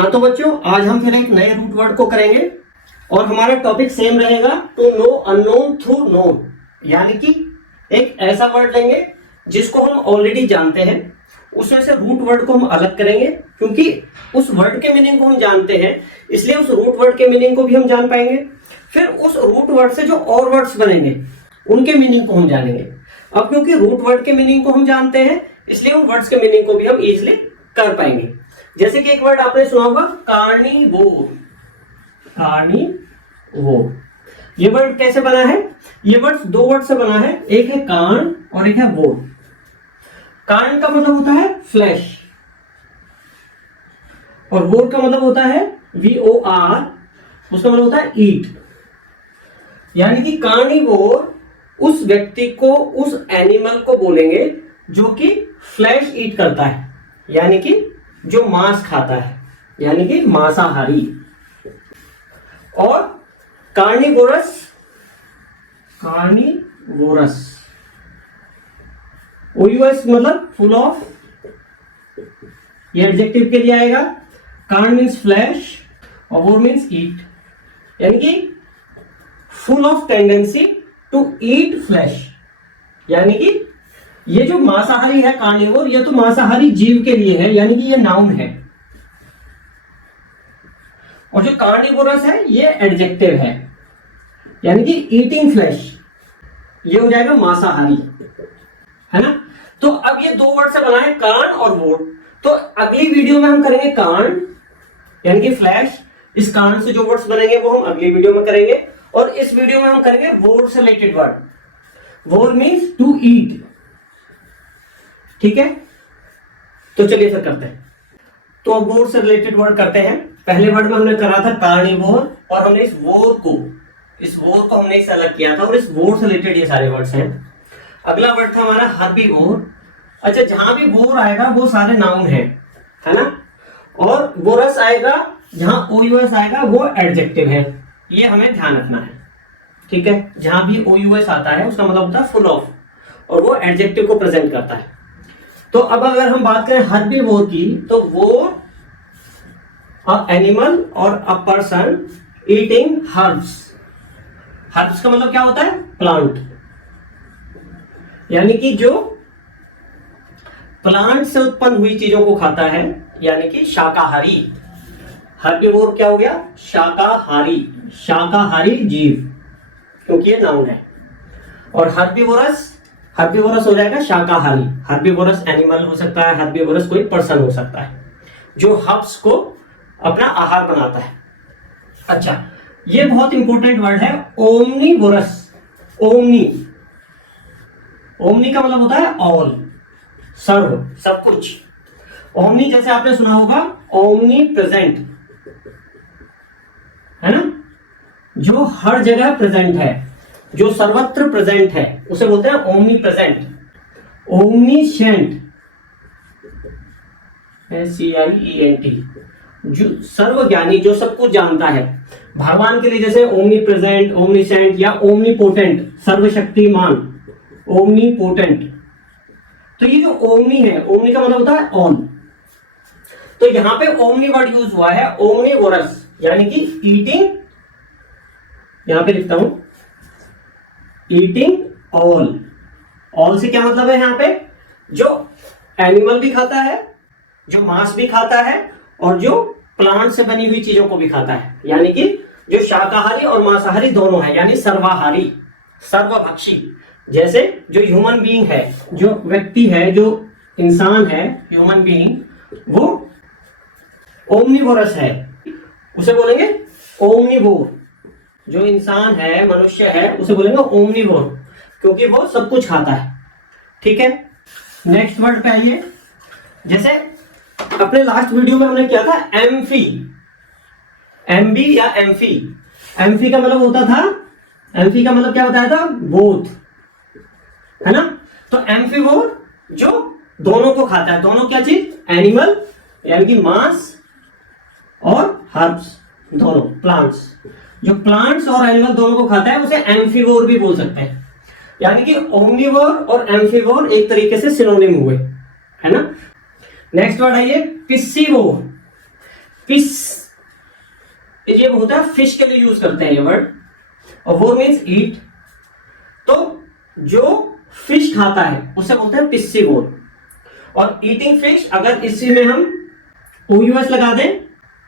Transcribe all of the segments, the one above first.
हाँ तो बच्चों, आज हम फिर एक नए रूट वर्ड को करेंगे और हमारा टॉपिक सेम रहेगा, to know unknown through known. यानी कि एक ऐसा वर्ड लेंगे जिसको हम ऑलरेडी जानते हैं, उसमें से रूट वर्ड को हम अलग करेंगे, क्योंकि उस वर्ड के मीनिंग को हम जानते हैं इसलिए उस रूट वर्ड के मीनिंग को भी हम जान पाएंगे। फिर उस रूट वर्ड से जो और वर्ड्स बनेंगे उनके मीनिंग को हम जानेंगे। अब क्योंकि रूट वर्ड के मीनिंग को हम जानते हैं इसलिए उन वर्ड्स के मीनिंग को भी हम इजीली कर पाएंगे। जैसे कि एक वर्ड आपने सुना होगा कार्निवोर। कार्निवोर ये वर्ड कैसे बना है? ये वर्ड दो वर्ड से बना है, एक है कार्न और एक है वोर। कार्न का मतलब होता है फ्लैश और वोर का मतलब होता है VOR, उसका मतलब होता है ईट। यानी कि कार्निवोर उस व्यक्ति को, उस एनिमल को बोलेंगे जो कि फ्लैश ईट करता है, यानी कि जो मांस खाता है, यानी कि मांसाहारी। और कार्निवोरस, कार्निवोरस OUS मतलब फुल ऑफ, ये एडजेक्टिव के लिए आएगा। कार्न मीन्स फ्लैश और वोर मीन्स ईट, यानी कि full of tendency to eat flesh. यानी कि ये जो मांसाहारी है कार्निवोर, ये तो मांसाहारी जीव के लिए है, यानी कि ये नाउन है। और जो कार्निवोरस है ये एडजेक्टिव है, यानी कि ईटिंग फ्लैश, ये हो जाएगा मांसाहारी, है ना। तो अब ये दो वर्ड से बना है कार्न और वोर। तो अगली वीडियो में हम करेंगे कार्न यानी कि फ्लैश। इस कार्न से जो वर्ड्स बनेंगे वो हम अगली वीडियो में करेंगे। और इस वीडियो में हम करेंगे वोर से रिलेटेड वर्ड। वोर मीन्स टू ईट, ठीक है। तो चलिए फिर करते हैं। तो अब वोर से रिलेटेड वर्ड करते हैं। पहले वर्ड में हमने करा था कार्निवोर और हमने इस वोर को हमने इसे अलग किया था और इस वोर से रिलेटेड ये सारे वर्ड्स हैं। अगला वर्ड था हमारा हर्बीवोर। अच्छा, जहां भी वोर आएगा वो सारे नाउन है ना। और वोरस आएगा, जहां OUS आएगा वो एडजेक्टिव है, ये हमें ध्यान रखना है, ठीक है। जहां भी OUS आता है उसका मतलब होता है फुल ऑफ, और वो एडजेक्टिव को प्रेजेंट करता है। तो अब अगर हम बात करें हर्बीवोर की, तो वो अ एनिमल और a person eating herbs. Herbs का मतलब क्या होता है? प्लांट, यानी कि जो प्लांट से उत्पन्न हुई चीजों को खाता है, यानी कि शाकाहारी। हर्बीवोर क्या हो गया? शाकाहारी, शाकाहारी जीव, क्योंकि ये नाउन है। और हर्बीवोरस हो जाएगा शाकाहारी। हर्बीवोरस एनिमल हो सकता है, हर्बीवोरस कोई पर्सन हो सकता है जो हर्ब्स को अपना आहार बनाता है। अच्छा, ये बहुत इंपॉर्टेंट वर्ड है ओमनीवोरस। ओमनी का मतलब होता है ऑल, सर्व, सब कुछ। ओमनी जैसे आपने सुना होगा ओमनी प्रेजेंट, है ना, जो हर जगह प्रेजेंट है, जो सर्वत्र प्रेजेंट है, उसे बोलते हैं ओमनी प्रेजेंट। ओमनीशेंट, SEIENT, जो सर्वज्ञानी, जो सब कुछ जानता है। भगवान के लिए जैसे ओमनी प्रेजेंट, ओमनीसेंट या ओमनीपोटेंट, सर्वशक्तिमान, ओमनीपोटेंट। तो ये जो ओमनी है, ओमनी का मतलब होता है ऑल। तो यहां पे ओमनी वर्ड यूज हुआ है, ओमनीवोरस, यानी कि ईटिंग, यहां पे लिखता हूं ईटिंग ऑल। ऑल से क्या मतलब है? यहां पे जो एनिमल भी खाता है, जो मांस भी खाता है और जो प्लांट से बनी हुई चीजों को भी खाता है, यानी कि जो शाकाहारी और मांसाहारी दोनों है, यानी सर्वाहारी, सर्वभक्षी। जैसे जो ह्यूमन बीइंग है, जो व्यक्ति है, जो इंसान है, ह्यूमन बीइंग, वो ओमनीवोरस है, उसे बोलेंगे ओमनीवोर। जो इंसान है, मनुष्य है, उसे बोलेंगे ओमनीवोर, क्योंकि वो सब कुछ खाता है, ठीक है। नेक्स्ट वर्ड पे आइए। जैसे अपने लास्ट वीडियो में हमने किया था एम्फी, MB या एम्फी। एम्फी का मतलब होता था, एम्फी का मतलब क्या बताया था? बोथ, है ना। तो एम्फीवोर जो दोनों को खाता है, दोनों क्या चीज? एनिमल यानी कि मांस और हर्ब्स, दोनों प्लांट्स। जो प्लांट्स और एनिमल दोनों को खाता है उसे एम्फीवोर भी बोल सकते हैं। यानी कि ओमनीवोर और एम्फीवोर एक तरीके से सिनोनिम हुए, है ना। नेक्स्ट वर्ड आइए पिस्सीवोर। फिश, ये होता है फिश के लिए यूज करते हैं ये वर्ड, और वो मीन्स ईट। तो जो फिश खाता है उसे बोलते हैं पिस्सीवोर। और ईटिंग फिश, अगर इसी में हम OUS लगा दें,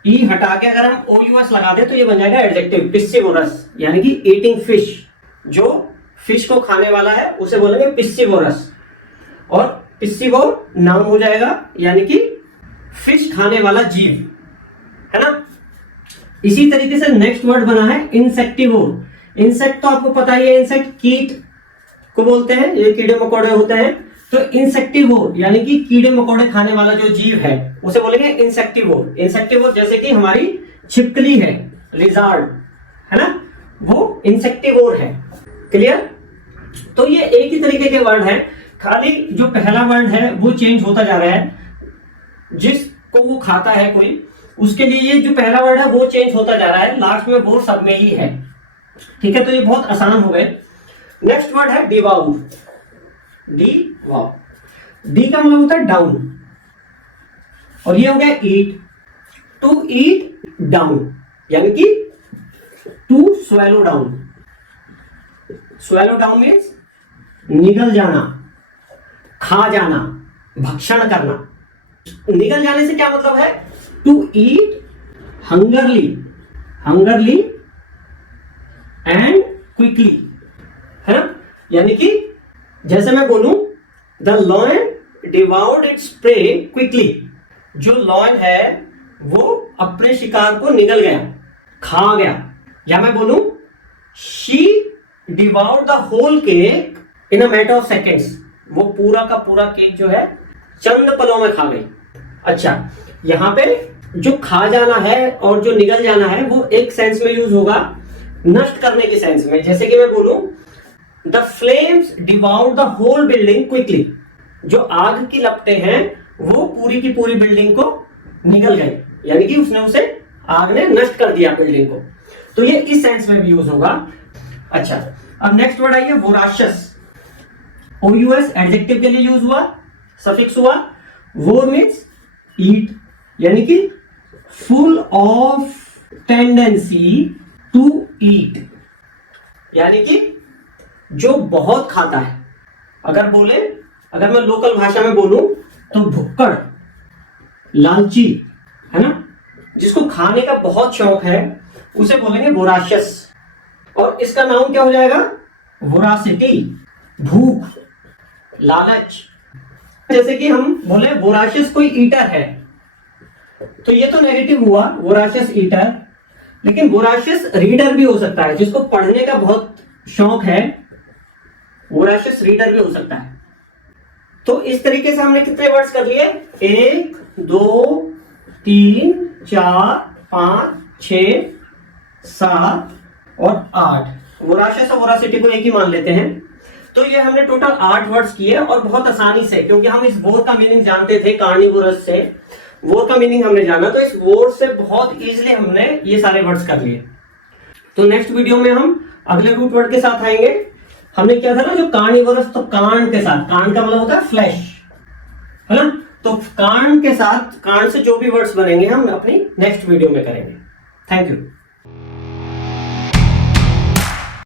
ई हटा के अगर हम OUS लगा दें तो ये बन जाएगा एडजेक्टिव पिस्सीवोरस, यानी कि ईटिंग फिश। जो फिश को खाने वाला है उसे बोलेंगे पिस्सीवोरस, और पिस्सीवोर नाउन हो जाएगा, यानी कि फिश खाने वाला जीव, है ना। इसी तरीके से नेक्स्ट वर्ड बना है इंसेक्टिवोर। इंसेक्ट तो आपको पता ही है, इंसेक्ट कीट को बोलते हैं, ये कीड़े मकोड़े होते हैं। तो इंसेक्टिवोर यानी कि कीड़े मकोड़े खाने वाला जो जीव है उसे बोलेंगे इंसेक्टिवोर। इंसेक्टिवोर जैसे कि हमारी छिपकली है, लिजार्ड, है ना, वो इंसेक्टिवोर है। क्लियर? तो ये एक ही तरीके के वर्ड है, खाली जो पहला वर्ड है वो चेंज होता जा रहा है। जिसको वो खाता है कोई, उसके लिए ये जो पहला वर्ड है वो चेंज होता जा रहा है, लास्ट में वो सब में ही है। ठीक है, तो ये बहुत आसान हो गए। नेक्स्ट वर्ड है डिवाउर। डी का मतलब होता है डाउन, और ये हो गया ईट। टू ईट डाउन यानी कि to swallow down. Swallow down means निगल जाना, खा जाना, भक्षण करना। निगल जाने से क्या मतलब है? To eat hungrily, hungrily and quickly, है ना। यानी कि जैसे मैं बोलूं the lion devoured its prey quickly, जो लॉयन है वो अपने शिकार को निगल गया, खा गया। या मैं बोलूं she devoured the whole cake in a matter of seconds, वो पूरा का पूरा केक जो है चंद पलों में खा गई। अच्छा, यहां पे जो खा जाना है और जो निगल जाना है वो एक सेंस में यूज होगा, नष्ट करने के सेंस में। जैसे कि मैं बोलूं the flames devoured the whole building quickly, जो आग की लपटें हैं वो पूरी की पूरी बिल्डिंग को निगल गई, यानी कि उसने उसे आग ने नष्ट कर दिया बिल्डिंग को। तो ये इस सेंस में भी यूज होगा। अच्छा, अब नेक्स्ट वर्ड आइए वोराशियस। OUS एडजेक्टिव के लिए यूज हुआ, सफिक्स हुआ। वोर मीन्स ईट, यानी कि full of tendency to eat, यानी कि जो बहुत खाता है। अगर मैं लोकल भाषा में बोलूं तो भुक्कड़, लालची, है ना, जिसको खाने का बहुत शौक है उसे बोलेंगे वोराशियस। और इसका नाउन क्या हो जाएगा? वोरासिटी, भूख, लालच। जैसे कि हम बोले वोराशियस कोई ईटर है, तो ये तो नेगेटिव हुआ वोराशियस ईटर, लेकिन वोराशियस रीडर भी हो सकता है, जिसको पढ़ने का बहुत शौक है, वोराशियस रीडर भी हो सकता है। तो इस तरीके से हमने कितने वर्ड्स कर लिए? 1 2 3 4 5 6 7 और 8। वोराशियस और वोरासिटी को एक ही मान लेते हैं। तो ये हमने टोटल 8 वर्ड्स किए, और बहुत आसानी से, क्योंकि हम इस वोर का मीनिंग जानते थे कार्निवोरस से, वोर का मीनिंग हमने जाना, तो इस वोर से बहुत इजीली हमने ये सारे वर्ड्स कर लिए। तो नेक्स्ट वीडियो में हम अगले रूट वर्ड के साथ आएंगे। हमने क्या था ना, जो कार्निवोरस, तो कार्न के साथ, कार्न का मतलब होता है फ्लैश, है ना। तो कार्न के साथ, कार्न से जो भी वर्ड्स बनेंगे हम अपनी नेक्स्ट वीडियो में करेंगे। Thank you.